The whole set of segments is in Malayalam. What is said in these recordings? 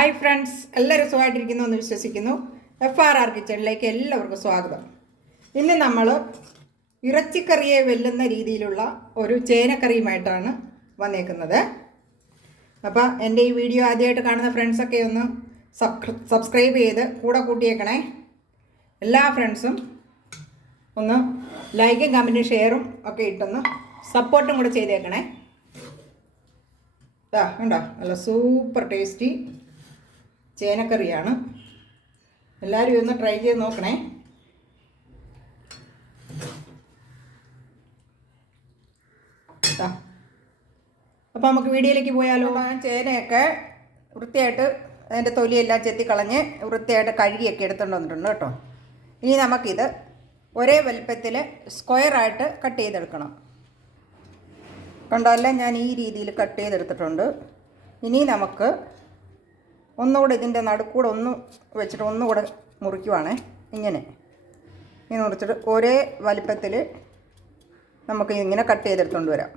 ഹായ് ഫ്രണ്ട്സ് എല്ലാവരും സുഖമായിട്ടിരിക്കുന്നു എന്ന് വിശ്വസിക്കുന്നു. എഫ് ആർ ആർ കിച്ചണിലേക്ക് എല്ലാവർക്കും സ്വാഗതം. ഇന്ന് നമ്മൾ ഇറച്ചിക്കറിയെ വെല്ലുന്ന രീതിയിലുള്ള ഒരു ചേനക്കറിയുമായിട്ടാണ് വന്നേക്കുന്നത്. അപ്പോൾ എന്റെ ഈ വീഡിയോ ആദ്യമായിട്ട് കാണുന്ന ഫ്രണ്ട്സൊക്കെ ഒന്ന് സബ്സ്ക്ര- സബ്സ്ക്രൈബ് ചെയ്ത് കൂടെ കൂട്ടിയേക്കണേ. എല്ലാ ഫ്രണ്ട്സും ഒന്ന് ലൈക്കും കമന്റും ഷെയറും ഒക്കെ ഇട്ടൊന്ന് സപ്പോർട്ടും കൂടെ ചെയ്തേക്കണേ. കണ്ടോ? നല്ല സൂപ്പർ ടേസ്റ്റി ചേനക്കറിയാണ്. എല്ലാവരും ഒന്ന് ട്രൈ ചെയ്ത് നോക്കണേ. അപ്പോൾ നമുക്ക് വീഡിയോയിലേക്ക് പോയാലോ? ചേനയൊക്കെ വൃത്തിയായിട്ട് അതിന്റെ തൊലിയെല്ലാം ചെത്തിക്കളഞ്ഞ് വൃത്തിയായിട്ട് കഴുകിയൊക്കെ എടുത്തുകൊണ്ട് വന്നിട്ടുണ്ട് കേട്ടോ. ഇനി നമുക്കിത് ഒരേ വലുപ്പത്തിൽ സ്ക്വയറായിട്ട് കട്ട് ചെയ്തെടുക്കണം. കണ്ടോ? കണ്ടല്ല ഞാൻ ഈ രീതിയിൽ കട്ട് ചെയ്തെടുത്തിട്ടുണ്ട്. ഇനി നമുക്ക് ഒന്നുകൂടെ ഇതിന്റെ നടുക്കൂടെ ഒന്ന് വെച്ചിട്ട് ഒന്നുകൂടെ മുറിക്കുവാണേ. ഇങ്ങനെ. ഇങ്ങനെ മുറിച്ചിട്ട് ഒരേ വലിപ്പത്തിൽ നമുക്ക് ഇങ്ങനെ കട്ട് ചെയ്തെടുത്തുകൊണ്ട് വരാം.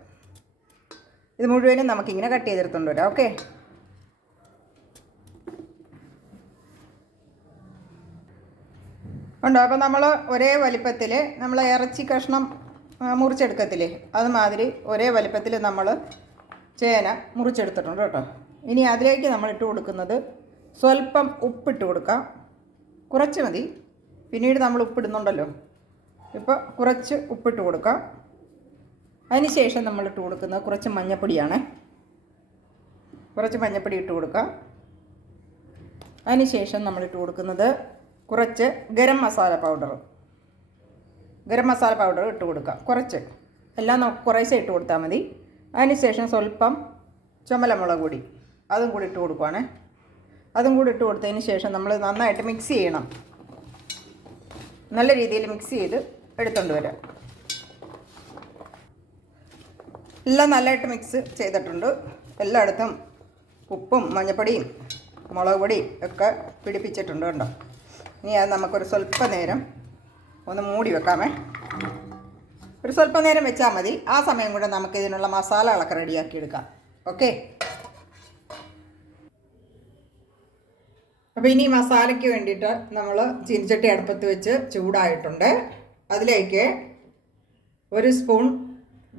ഇത് മുഴുവനും നമുക്കിങ്ങനെ കട്ട് ചെയ്തെടുത്തുകൊണ്ട് വരാം ഓക്കെ? ഉണ്ടോ? അപ്പോൾ നമ്മൾ ഒരേ വലിപ്പത്തിൽ നമ്മൾ ഇറച്ചി കഷ്ണം മുറിച്ചെടുക്കത്തില്ലേ? അതുമാതിരി ഒരേ വലിപ്പത്തിൽ നമ്മൾ ചേന മുറിച്ചെടുത്തിട്ടുണ്ട് കേട്ടോ. ഇനി അതിലേക്ക് നമ്മൾ ഇട്ട് കൊടുക്കുന്നത് സ്വല്പം ഉപ്പിട്ട് കൊടുക്കാം. കുറച്ച് മതി. പിന്നീട് നമ്മൾ ഉപ്പിടുന്നുണ്ടല്ലോ. ഇപ്പോൾ കുറച്ച് ഉപ്പിട്ട് കൊടുക്കാം. അതിന് ശേഷം നമ്മൾ ഇട്ട് കൊടുക്കുന്നത് കുറച്ച് മഞ്ഞപ്പൊടിയാണ്. കുറച്ച് മഞ്ഞപ്പൊടി ഇട്ട് കൊടുക്കാം. അതിന് ശേഷം നമ്മൾ ഇട്ട് കൊടുക്കുന്നത് കുറച്ച് ഗരം മസാല പൗഡർ ഗരം മസാല പൗഡർ ഇട്ട് കൊടുക്കാം. കുറച്ച്. എല്ലാം നമുക്ക് കുറേശ്ശെ ഇട്ട് കൊടുത്താൽ മതി. അതിന് ശേഷം സ്വല്പം ചുമലമുളക് പൊടി. അതും കൂടി ഇട്ട് കൊടുക്കുവാണേ. അതും കൂടി ഇട്ട് കൊടുത്തതിന് ശേഷം നമ്മൾ നന്നായിട്ട് മിക്സ് ചെയ്യണം. നല്ല രീതിയിൽ മിക്സ് ചെയ്ത് എടുത്തുകൊണ്ട് വരാം. എല്ലാം നല്ലതായിട്ട് മിക്സ് ചെയ്തിട്ടുണ്ട്. എല്ലായിടത്തും ഉപ്പും മഞ്ഞപ്പൊടിയും മുളക് പൊടിയും ഒക്കെ പിടിപ്പിച്ചിട്ടുണ്ട് കേട്ടോ ഇനി അത് നമുക്കൊരു സ്വല്പ നേരം ഒന്ന് മൂടി വെക്കാമേ. ഒരു സ്വല്പ നേരം വെച്ചാൽ മതി. ആ സമയം കൂടെ നമുക്ക് ഇതിനുള്ള മസാലകളൊക്കെ റെഡിയാക്കി എടുക്കാം. ഓക്കെ അപ്പോൾ ഇനി മസാലയ്ക്ക് വേണ്ടിയിട്ട് നമ്മൾ ചീനിച്ചട്ടി അടുപ്പത്ത് വെച്ച് ചൂടായിട്ടുണ്ട്. അതിലേക്ക് ഒരു സ്പൂൺ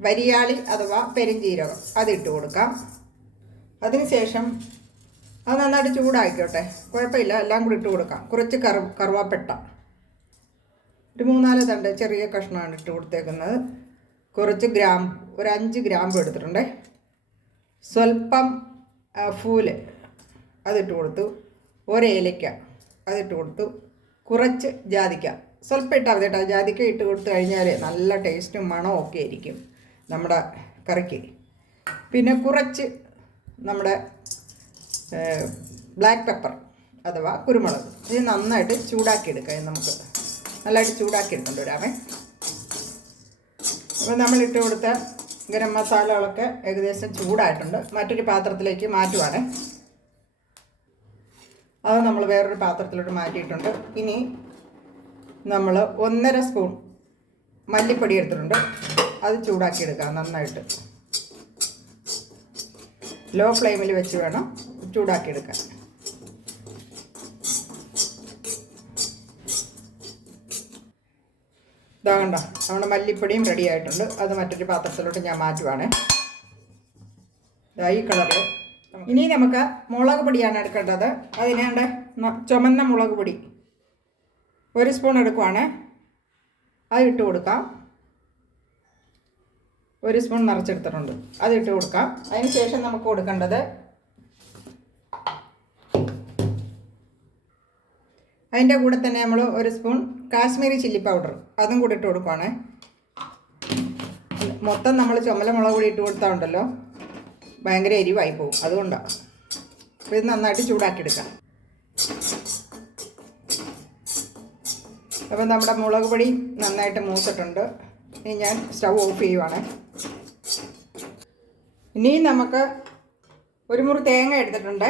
വരിയാളി അഥവാ പെരിഞ്ജീരകം അതിട്ട് കൊടുക്കാം. അതിനുശേഷം അത് നന്നായിട്ട് ചൂടായിക്കോട്ടെ. കുഴപ്പമില്ല എല്ലാം കൂടി ഇട്ട് കൊടുക്കാം. കുറച്ച് കറു കറുവാപ്പെട്ട. ഒരു മൂന്നാൽ തണ്ട് ചെറിയ കഷ്ണമാണ് ഇട്ട് കൊടുത്തേക്കുന്നത്. കുറച്ച് ഗ്രാം ഒരു അഞ്ച് ഗ്രാമ്പ് എടുത്തിട്ടുണ്ട്. സ്വല്പം ഫൂൽ അതിട്ട് കൊടുത്തു. ഒരേലയ്ക്ക അതിട്ട് കൊടുത്തു. കുറച്ച് ജാതിക്ക. സ്വല്പം ഇട്ടാൽ മതി ജാതിക്ക ഇട്ട് കൊടുത്തു കഴിഞ്ഞാൽ നല്ല ടേസ്റ്റും മണവും ഒക്കെ ആയിരിക്കും നമ്മുടെ കറിക്ക്. പിന്നെ കുറച്ച് നമ്മുടെ ബ്ലാക്ക് പെപ്പർ അഥവാ കുരുമുളക്. ഇത് നന്നായിട്ട് ചൂടാക്കി എടുക്കാം നമുക്ക് നല്ലതായിട്ട് ചൂടാക്കി എടുക്കേണ്ടി വരാമേ. അപ്പോൾ നമ്മൾ ഇട്ട് കൊടുത്ത ഗരം മസാലകളൊക്കെ ഏകദേശം ചൂടായിട്ടുണ്ട്. മറ്റൊരു പാത്രത്തിലേക്ക് മാറ്റുവാണ്. അത് നമ്മൾ വേറൊരു പാത്രത്തിലോട്ട് മാറ്റിയിട്ടുണ്ട്. ഇനി നമ്മൾ ഒന്നര സ്പൂൺ മല്ലിപ്പൊടി എടുത്തിട്ടുണ്ട്. അത് ചൂടാക്കി എടുക്കാം നന്നായിട്ട്. ലോ ഫ്ലെയിമിൽ വെച്ച് വേണം ചൂടാക്കി എടുക്കാൻ ഇതാ കണ്ടോ നമ്മുടെ മല്ലിപ്പൊടിയും റെഡി ആയിട്ടുണ്ട്. അത് മറ്റൊരു പാത്രത്തിലോട്ട് ഞാൻ മാറ്റുവാണേ. ഈ കളറിൽ ഇനി നമുക്ക് മുളക് പൊടിയാണ് എടുക്കേണ്ടത്. അതിനാണ്ട് ചുമന്ന മുളക് പൊടി. ഒരു സ്പൂൺ എടുക്കുവാണ്. അത് ഇട്ട് കൊടുക്കാം. ഒരു സ്പൂൺ നിറച്ചെടുത്തിട്ടുണ്ട്. അത് ഇട്ട് കൊടുക്കാം. അതിന് ശേഷം നമുക്ക് കൊടുക്കേണ്ടത് അതിന്റെ കൂടെ തന്നെ നമ്മൾ ഒരു സ്പൂൺ കാശ്മീരി ചില്ലി പൗഡർ അതും കൂടി ഇട്ട് കൊടുക്കുവാണ്. മൊത്തം നമ്മൾ ചുമല മുളക് കൂടി ഇട്ട് കൊടുത്താൽ ഉണ്ടല്ലോ. ഭയങ്കര എരിവായി പോകും. അതുകൊണ്ടാണ് അപ്പോൾ ഇത് നന്നായിട്ട് ചൂടാക്കി എടുക്കാം അപ്പോൾ നമ്മുടെ മുളക് പൊടി നന്നായിട്ട് മൂത്തിട്ടുണ്ട്. ഇനി ഞാൻ സ്റ്റൗ ഓഫ് ചെയ്യുവാണ്. ഇനി നമുക്ക് ഒരു മുറി തേങ്ങ എടുത്തിട്ടുണ്ട്.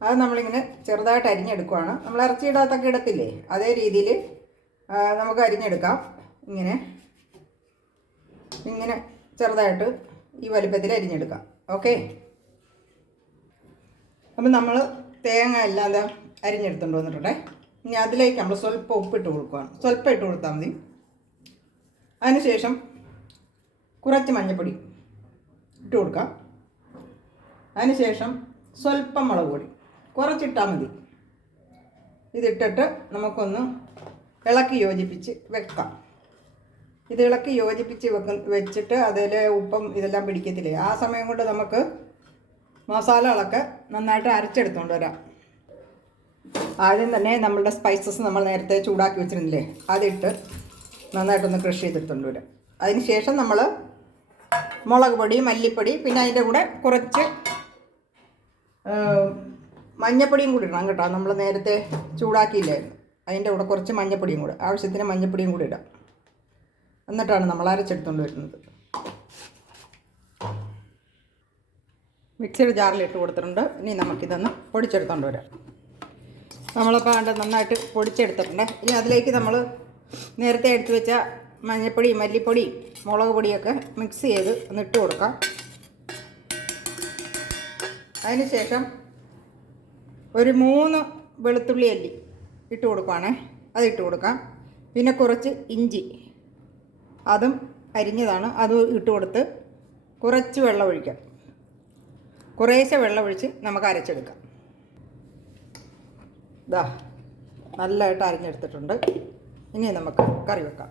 അത് നമ്മളിങ്ങനെ ചെറുതായിട്ട് അരിഞ്ഞെടുക്കുവാണ്. നമ്മൾ ഇറച്ചിയിടാത്തൊക്കെ ഇടത്തില്ലേ? അതേ രീതിയിൽ നമുക്ക് അരിഞ്ഞെടുക്കാം. ഇങ്ങനെ. ഇങ്ങനെ ചെറുതായിട്ട് ഈ വലുപ്പത്തിൽ അരിഞ്ഞെടുക്കാം. ഓക്കെ അപ്പം നമ്മൾ തേങ്ങ അല്ലാതെ അരിഞ്ഞെടുത്തുകൊണ്ട് വന്നിട്ടുണ്ടേ. ഇനി അതിലേക്ക് നമ്മൾ സ്വല്പം ഉപ്പിട്ട് കൊടുക്കുകയാണ് സ്വല്പം ഇട്ട് കൊടുത്താൽ മതി. അതിനുശേഷം കുറച്ച് മഞ്ഞൾപ്പൊടി ഇട്ട് കൊടുക്കാം. അതിനുശേഷം സ്വല്പം മുളക് പൊടി. കുറച്ചിട്ടാൽ മതി. ഇതിട്ടിട്ട് നമുക്കൊന്ന് ഇളക്കി യോജിപ്പിച്ച് വെക്കാം. ഇത് യോജിപ്പിച്ച് വെക്ക വെച്ചിട്ട് അതിൽ ഉപ്പും ഇതെല്ലാം പിടിക്കത്തില്ലേ. ആ സമയം കൊണ്ട് നമുക്ക് മസാലകളൊക്കെ നന്നായിട്ട് അരച്ചെടുത്തുകൊണ്ട് വരാം. ആദ്യം തന്നെ നമ്മളുടെ സ്പൈസസ് നമ്മൾ നേരത്തെ ചൂടാക്കി വെച്ചിരുന്നില്ലേ അതിട്ട് നന്നായിട്ടൊന്ന് ക്രഷ് ചെയ്തെടുത്തുകൊണ്ട് വരാം. അതിന് ശേഷം നമ്മൾ മുളക് പൊടി മല്ലിപ്പൊടി പിന്നെ അതിന്റെ കൂടെ കുറച്ച് മഞ്ഞപ്പൊടിയും കൂടി ഇടണം കേട്ടോ. നമ്മൾ നേരത്തെ ചൂടാക്കിയില്ലായിരുന്നു അതിന്റെ കൂടെ കുറച്ച് മഞ്ഞപ്പൊടിയും കൂടെ ആവശ്യത്തിന് മഞ്ഞപ്പൊടിയും കൂടി ഇടാം. എന്നിട്ടാണ് നമ്മൾ അരച്ചെടുത്തുകൊണ്ട് വരുന്നത്. മിക്സിയുടെ ജാറിൽ ഇട്ട് കൊടുത്തിട്ടുണ്ട്. ഇനി നമുക്കിതൊന്ന് പൊടിച്ചെടുത്തോണ്ട് വരാം. നമ്മളിപ്പോൾ കണ്ട് നന്നായിട്ട് പൊടിച്ചെടുത്തിട്ടുണ്ട്. ഇനി അതിലേക്ക് നമ്മൾ നേരത്തെ എടുത്തു വെച്ച മഞ്ഞൾപ്പൊടി മല്ലിപ്പൊടി മുളക് പൊടിയൊക്കെ മിക്സ് ചെയ്ത് ഒന്ന് ഇട്ട് കൊടുക്കാം. അതിനുശേഷം ഒരു മൂന്ന് വെളുത്തുള്ളി അല്ലി ഇട്ട് കൊടുക്കുവാണേ. അത് ഇട്ട് കൊടുക്കാം. പിന്നെ കുറച്ച് ഇഞ്ചി അതും അരിഞ്ഞതാണ്. അത് ഇട്ട് കൊടുത്ത് കുറച്ച് വെള്ളം ഒഴിക്കാം. കുറേശ്ശെ വെള്ളം ഒഴിച്ച് നമുക്ക് അരച്ചെടുക്കാം. ഇതാ നല്ലതായിട്ട് അരിഞ്ഞെടുത്തിട്ടുണ്ട്. ഇനി നമുക്ക് കറി വെക്കാം.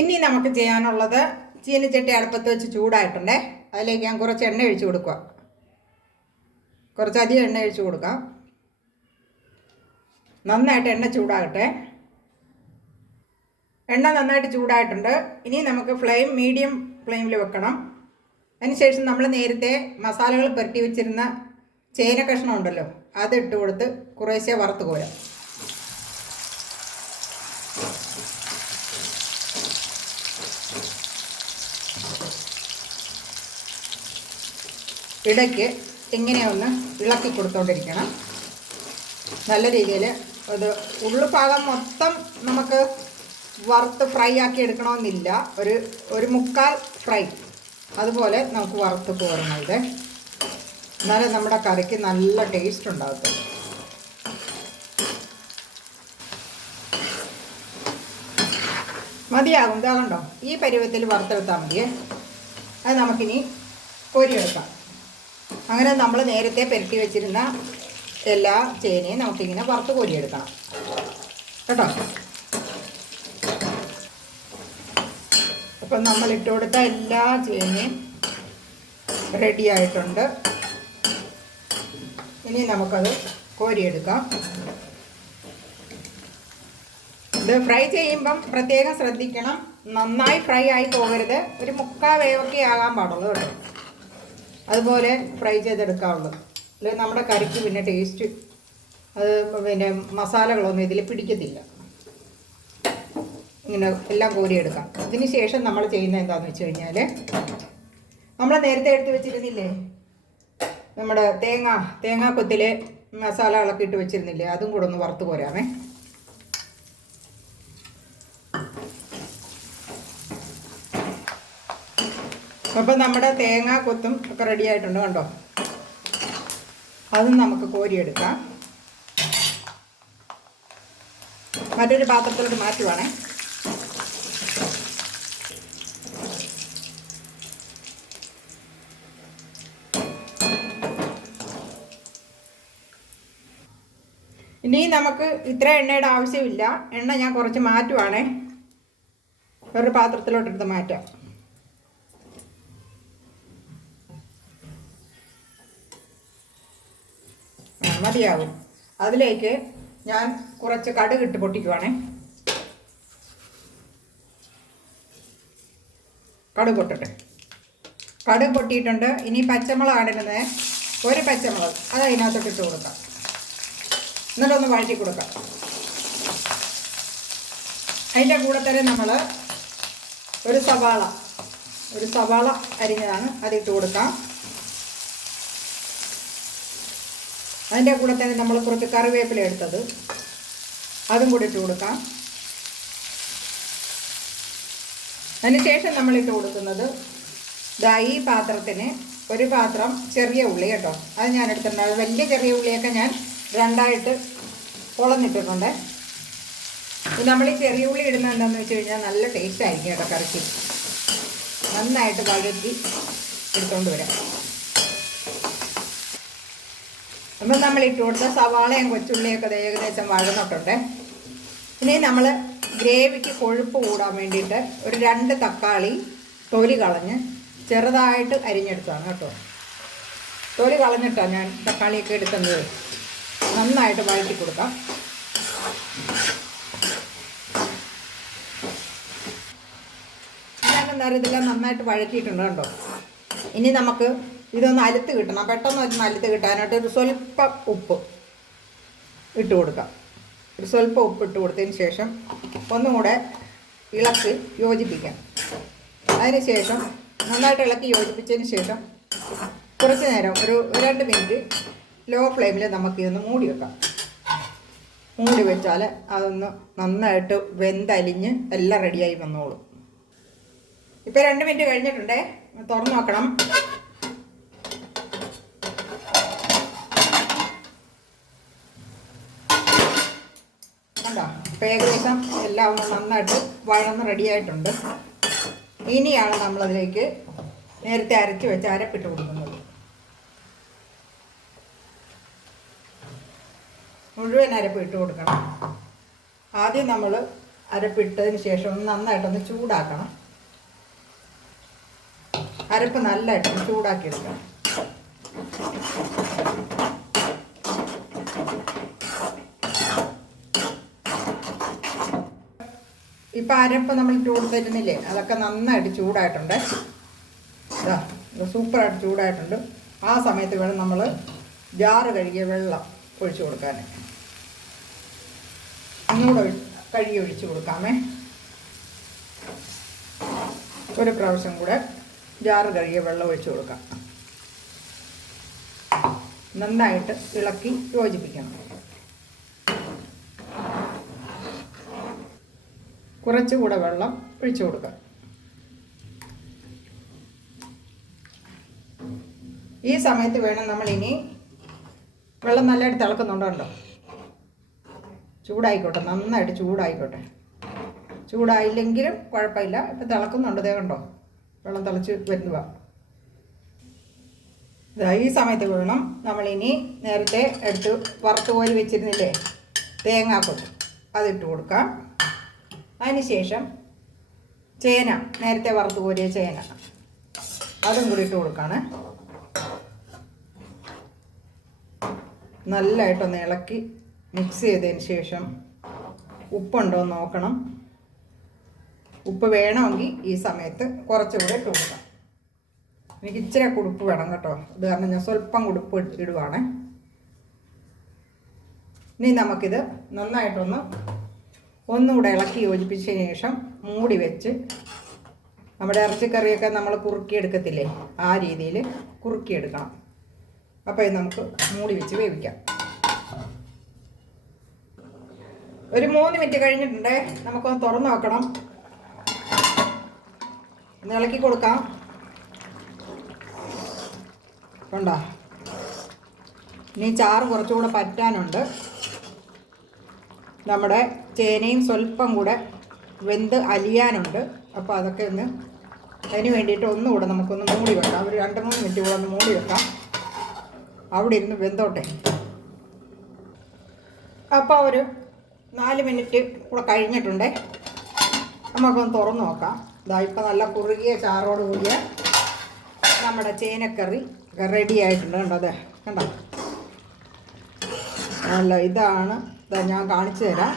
ഇനി നമുക്ക് ചെയ്യാനുള്ളത് ചീനച്ചട്ടി അടുപ്പത്ത് വെച്ച് ചൂടായിട്ടുണ്ടേ. അതിലേക്ക് ഞാൻ കുറച്ച് എണ്ണ ഒഴിച്ച് കൊടുക്കുക. കുറച്ചധികം എണ്ണ ഒഴിച്ച് കൊടുക്കാം. നന്നായിട്ട് എണ്ണ ചൂടാകട്ടെ. എണ്ണ നന്നായിട്ട് ചൂടായിട്ടുണ്ട്. ഇനി നമുക്ക് ഫ്ലെയിം മീഡിയം ഫ്ലെയിമിൽ വെക്കണം. അതിനുശേഷം നമ്മൾ നേരത്തെ മസാലകൾ പുരട്ടി വെച്ചിരുന്ന ചേന കഷ്ണം ഉണ്ടല്ലോ അത് ഇട്ട് കൊടുത്ത് കുറേശ്ശെ വറുത്ത് കോരാം. ഇടയ്ക്ക് ഇങ്ങനെ ഇളക്കി കൊടുത്തോണ്ടിരിക്കണം. നല്ല രീതിയിൽ അത് ഉള്ളു ഉള്ളുഭാഗം മൊത്തം നമുക്ക് വറുത്ത് ഫ്രൈ ആക്കി എടുക്കണമെന്നില്ല. ഒരു ഒരു മുക്കാൽ ഫ്രൈ അതുപോലെ നമുക്ക് വറുത്ത് കോരണം ഇത്. എന്നാലേ നമ്മുടെ കറിക്ക് നല്ല ടേസ്റ്റ് ഉണ്ടാകത്തുള്ളൂ മതിയാകും. ഇതാ കണ്ടോ? ഈ പരുവത്തിൽ വറുത്തെടുത്താൽ മതിയേ. അത് നമുക്കിനി കോരിയെടുക്കാം. അങ്ങനെ നമ്മൾ നേരത്തെ പെരട്ടി വെച്ചിരുന്ന എല്ലാ ചേനയും നമുക്കിങ്ങനെ വറുത്ത് കോരിയെടുക്കണം. കേട്ടോ? അപ്പം നമ്മൾ ഇട്ട് കൊടുത്ത എല്ലാ ചേനയും റെഡി ആയിട്ടുണ്ട്. ഇനി നമുക്കത് കോരിയെടുക്കാം. ഇത് ഫ്രൈ ചെയ്യുമ്പം പ്രത്യേകം ശ്രദ്ധിക്കണം. നന്നായി ഫ്രൈ ആയി പോകരുത്. ഒരു മുക്കാ വേവൊക്കെ ആകാൻ പാടുള്ളൂ കേട്ടോ. അതുപോലെ ഫ്രൈ ചെയ്തെടുക്കാവുള്ളൂ. അല്ലെങ്കിൽ നമ്മുടെ കറിക്ക് പിന്നെ ടേസ്റ്റ് അത് പിന്നെ മസാലകളൊന്നും ഇതിൽ പിടിക്കത്തില്ല. ഇങ്ങനെ എല്ലാം കോരിയെടുക്കാം അതിന് ശേഷം നമ്മൾ ചെയ്യുന്നത് എന്താണെന്ന് വെച്ച് കഴിഞ്ഞാൽ നമ്മൾ നേരത്തെ എടുത്ത് വെച്ചിരുന്നില്ലേ? നമ്മുടെ തേങ്ങ തേങ്ങാക്കൊത്തിൽ മസാലകളൊക്കെ ഇട്ട് വെച്ചിരുന്നില്ലേ? അതും കൂടെ ഒന്ന് വറുത്ത് പോരാമേ അപ്പം നമ്മുടെ തേങ്ങ കൊത്തും ഒക്കെ റെഡി ആയിട്ടുണ്ട് കണ്ടോ? അതും നമുക്ക് കോരിയെടുക്കാം. മറ്റൊരു പാത്രത്തിലോട്ട് മാറ്റുവാണേ. ഇനി നമുക്ക് ഇത്ര എണ്ണയുടെ ആവശ്യമില്ല. എണ്ണ ഞാൻ കുറച്ച് മാറ്റുവാണേ. ഒരു പാത്രത്തിലോട്ടെടുത്ത് മാറ്റാം. ആ, മതിയാവും. അതിലേക്ക് ഞാൻ കുറച്ച് കടുക് ഇട്ട് പൊട്ടിക്കുവാണേ. കടുക് പൊട്ടട്ടെ. കടുക് പൊട്ടിയിട്ടുണ്ട്. ഇനി പച്ചമുളക് ഇടുന്നത്. ഒരു പച്ചമുളക്. അത് അതിനകത്തോട്ട് ഇട്ട് കൊടുക്കാം. എന്നിട്ടൊന്ന് വഴറ്റി കൊടുക്കാം. അതിന്റെ കൂടെ തന്നെ നമ്മൾ ഒരു സവാള ഒരു സവാള അരിഞ്ഞതാണ് അതിട്ട് കൊടുക്കാം. അതിന്റെ കൂടെ തന്നെ നമ്മൾ കുറച്ച് കറിവേപ്പില എടുത്തത് അതും കൂടി ഇട്ട് കൊടുക്കാം. അതിനുശേഷം നമ്മൾ ഇട്ട് കൊടുക്കുന്നത് ദാ ഈ പാത്രത്തിന് ഒരു പാത്രം ചെറിയ ഉള്ളി കേട്ടോ. അത് ഞാൻ എടുത്തിട്ടുണ്ട് വലിയ ചെറിയ ഉള്ളിയൊക്കെ ഞാൻ രണ്ടായിട്ട് പൊളന്നിട്ടിട്ടുണ്ട് നമ്മൾ ഈ ചെറിയ ഉള്ളി ഇടുന്നത് എന്താണെന്ന് വെച്ച് കഴിഞ്ഞാൽ നല്ല ടേസ്റ്റ് ആയിരിക്കും കേട്ടോ കറിക്ക്. നന്നായിട്ട് വഴറ്റി എടുത്തുകൊണ്ട് വരാം. അപ്പം നമ്മൾ ഇട്ട് കൊടുത്ത സവാളയും കൊച്ചുള്ളിയൊക്കെ ഏകദേശം വഴന്നിട്ടുണ്ട്. ഇനി നമ്മൾ ഗ്രേവിക്ക് കൊഴുപ്പ് കൂടാൻ വേണ്ടിയിട്ട് ഒരു രണ്ട് തക്കാളി തൊലി കളഞ്ഞ് ചെറുതായിട്ട് അരിഞ്ഞെടുത്താണ് കേട്ടോ. തൊലി കളഞ്ഞിട്ടാണ് ഞാൻ തക്കാളിയൊക്കെ എടുക്കുന്നത്. നന്നായിട്ട് വഴറ്റി കൊടുക്കാം. നേരം ഇതെല്ലാം നന്നായിട്ട് വഴറ്റിയിട്ടുണ്ട് കണ്ടോ? ഇനി നമുക്ക് ഇതൊന്ന് അലുത്ത് കിട്ടണം. പെട്ടെന്ന് ഒന്ന് അലുത്ത് കിട്ടാനായിട്ട് ഒരു സ്വല്പം ഉപ്പ് ഇട്ട് കൊടുക്കാം. ഒരു സ്വല്പം ഉപ്പ് ഇട്ട് കൊടുത്തതിന് ശേഷം ഒന്നും കൂടെ ഇളക്കി യോജിപ്പിക്കാം. അതിന് ശേഷം നന്നായിട്ട് ഇളക്കി യോജിപ്പിച്ചതിന് ശേഷം കുറച്ച് നേരം ഒരു രണ്ട് മിനിറ്റ് ലോ ഫ്ലെയിമിൽ നമുക്ക് ഇതൊന്ന് മൂടി വെക്കാം. മൂടി വെച്ചാൽ അതൊന്ന് നന്നായിട്ട് വെന്തലിഞ്ഞ് എല്ലാം റെഡിയായി വന്നോളും. ഇപ്പോൾ രണ്ട് മിനിറ്റ് കഴിഞ്ഞിട്ടുണ്ടേ? തുറന്നു നോക്കണം. കണ്ടോ? ഇപ്പം ഏകദേശം എല്ലാം ഒന്ന് നന്നായിട്ട് വഴന്ന് റെഡിയായിട്ടുണ്ട് ഇനിയാണ് നമ്മളതിലേക്ക് നേരത്തെ അരച്ച് വെച്ച് അരപ്പിട്ട് കൊടുക്കുന്നത്. മുഴുവൻ അരപ്പ് ഇട്ട് കൊടുക്കണം. ആദ്യം നമ്മൾ അരപ്പിട്ടതിന് ശേഷം ഒന്ന് നന്നായിട്ടൊന്ന് ചൂടാക്കണം. അരപ്പ് നല്ലതായിട്ടൊന്ന് ചൂടാക്കി എടുക്കണം ഇപ്പം അരപ്പ് നമ്മൾ ചൂട് തരുന്നില്ലേ അതൊക്കെ നന്നായിട്ട് ചൂടായിട്ടുണ്ട്. സൂപ്പറായിട്ട് ചൂടായിട്ടുണ്ട്. ആ സമയത്ത് വേണം നമ്മൾ ജാറ് കഴുകിയ വെള്ളം. ഒഴിച്ചു കൊടുക്കാൻ ഒന്നുകൂടെ കഴുകി ഒഴിച്ചു കൊടുക്കാമേ. ഒരു പ്രാവശ്യം കൂടെ ജാറ് കഴുകിയ വെള്ളം ഒഴിച്ചു കൊടുക്കാം. നന്നായിട്ട് ഇളക്കി യോജിപ്പിക്കണം. കുറച്ചുകൂടെ വെള്ളം ഒഴിച്ചു കൊടുക്കാം. ഈ സമയത്ത് വേണം നമ്മൾ ഇനി വെള്ളം നല്ലതായിട്ട് തിളക്കുന്നുണ്ടോ ചൂടായിക്കോട്ടെ നന്നായിട്ട് ചൂടായിക്കോട്ടെ. ചൂടായില്ലെങ്കിലും കുഴപ്പമില്ല. ഇപ്പം തിളക്കുന്നുണ്ട് ദേ കണ്ടോ? വെള്ളം തിളച്ച് വരുന്നതാ. ഇതാ ഈ സമയത്ത് വേണം നമ്മളിനി നേരത്തെ എടുത്ത് വറുത്ത് കോരി വെച്ചിരുന്നില്ലേ തേങ്ങാക്കൊത്ത്. അതിട്ട് കൊടുക്കാം. അതിനുശേഷം ചേന നേരത്തെ വറുത്ത് കോരിയ ചേന. അതും കൂടി ഇട്ട് കൊടുക്കാണ്. നല്ലതായിട്ടൊന്ന് ഇളക്കി മിക്സ് ചെയ്തതിന് ശേഷം ഉപ്പുണ്ടോ എന്ന് നോക്കണം. ഉപ്പ് വേണമെങ്കിൽ ഈ സമയത്ത് കുറച്ചുകൂടെ ഇട്ട് കൊടുക്കാം. എനിക്ക് ഇച്ചിരി കുടുപ്പ് വേണം കേട്ടോ. ഇത് കാരണം ഞാൻ സ്വല്പം കുടുപ്പ് ഇടുവാണേ. ഇനി നമുക്കിത് നന്നായിട്ടൊന്ന് ഒന്നുകൂടെ ഇളക്കി യോജിപ്പിച്ചതിന് ശേഷം മൂടി വെച്ച് നമ്മുടെ ഇറച്ചിക്കറിയൊക്കെ നമ്മൾ കുറുക്കിയെടുക്കത്തില്ലേ? ആ രീതിയിൽ കുറുക്കിയെടുക്കണം. അപ്പോൾ ഇത് നമുക്ക് മൂടി വെച്ച് വേവിക്കാം. ഒരു മൂന്ന് മിനിറ്റ് കഴിഞ്ഞിട്ടുണ്ട് നമുക്കൊന്ന് തുറന്ന് വെക്കണം. ഒന്ന് ഇളക്കി കൊടുക്കാം. ഉണ്ടോ ഇനി ചാറ് കുറച്ചുകൂടെ പറ്റാനുണ്ട്. നമ്മുടെ ചേനയും സ്വല്പം കൂടെ വെന്ത് അലിയാനുണ്ട്. അപ്പോൾ അതൊക്കെ ഒന്ന് അതിന് വേണ്ടിയിട്ട് ഒന്നുകൂടെ നമുക്കൊന്ന് മൂടി വെക്കാം. ഒരു രണ്ട് മൂന്ന് മിനിറ്റ് കൂടെ ഒന്ന് മൂടി വെക്കാം. അവിടെ ഇരുന്ന് വെന്തോട്ടെ. അപ്പോൾ ഒരു നാല് മിനിറ്റ് കൂടെ കഴിഞ്ഞിട്ടുണ്ട്. നമുക്കൊന്ന് തുറന്ന് നോക്കാം. ഇതാ ഇപ്പം നല്ല കുറുകിയ ചാറോട് കൂടിയ നമ്മുടെ ചേനക്കറി റെഡി ആയിട്ടുണ്ട് കണ്ടോ അതെ? കണ്ടോ? അല്ല ഇതാണ്. ഇതാ ഞാൻ കാണിച്ചു തരാം.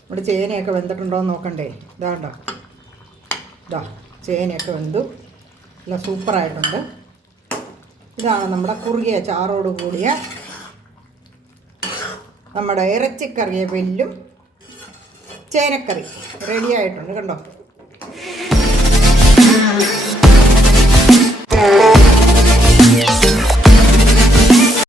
നമ്മുടെ ചേനയൊക്കെ വെന്തിട്ടുണ്ടോ എന്ന് നോക്കണ്ടേ. ഇതാണ്ടോ ഇതാ ചേനയൊക്കെ വെന്തു. നല്ല സൂപ്പറായിട്ടുണ്ട്. ഇതാണ് നമ്മുടെ കുറുകിയ ചാറോട് കൂടിയ നമ്മുടെ ഇറച്ചിക്കറിയ വെല്ലും ചേനക്കറി. റെഡി ആയിട്ടുണ്ട് കണ്ടോ?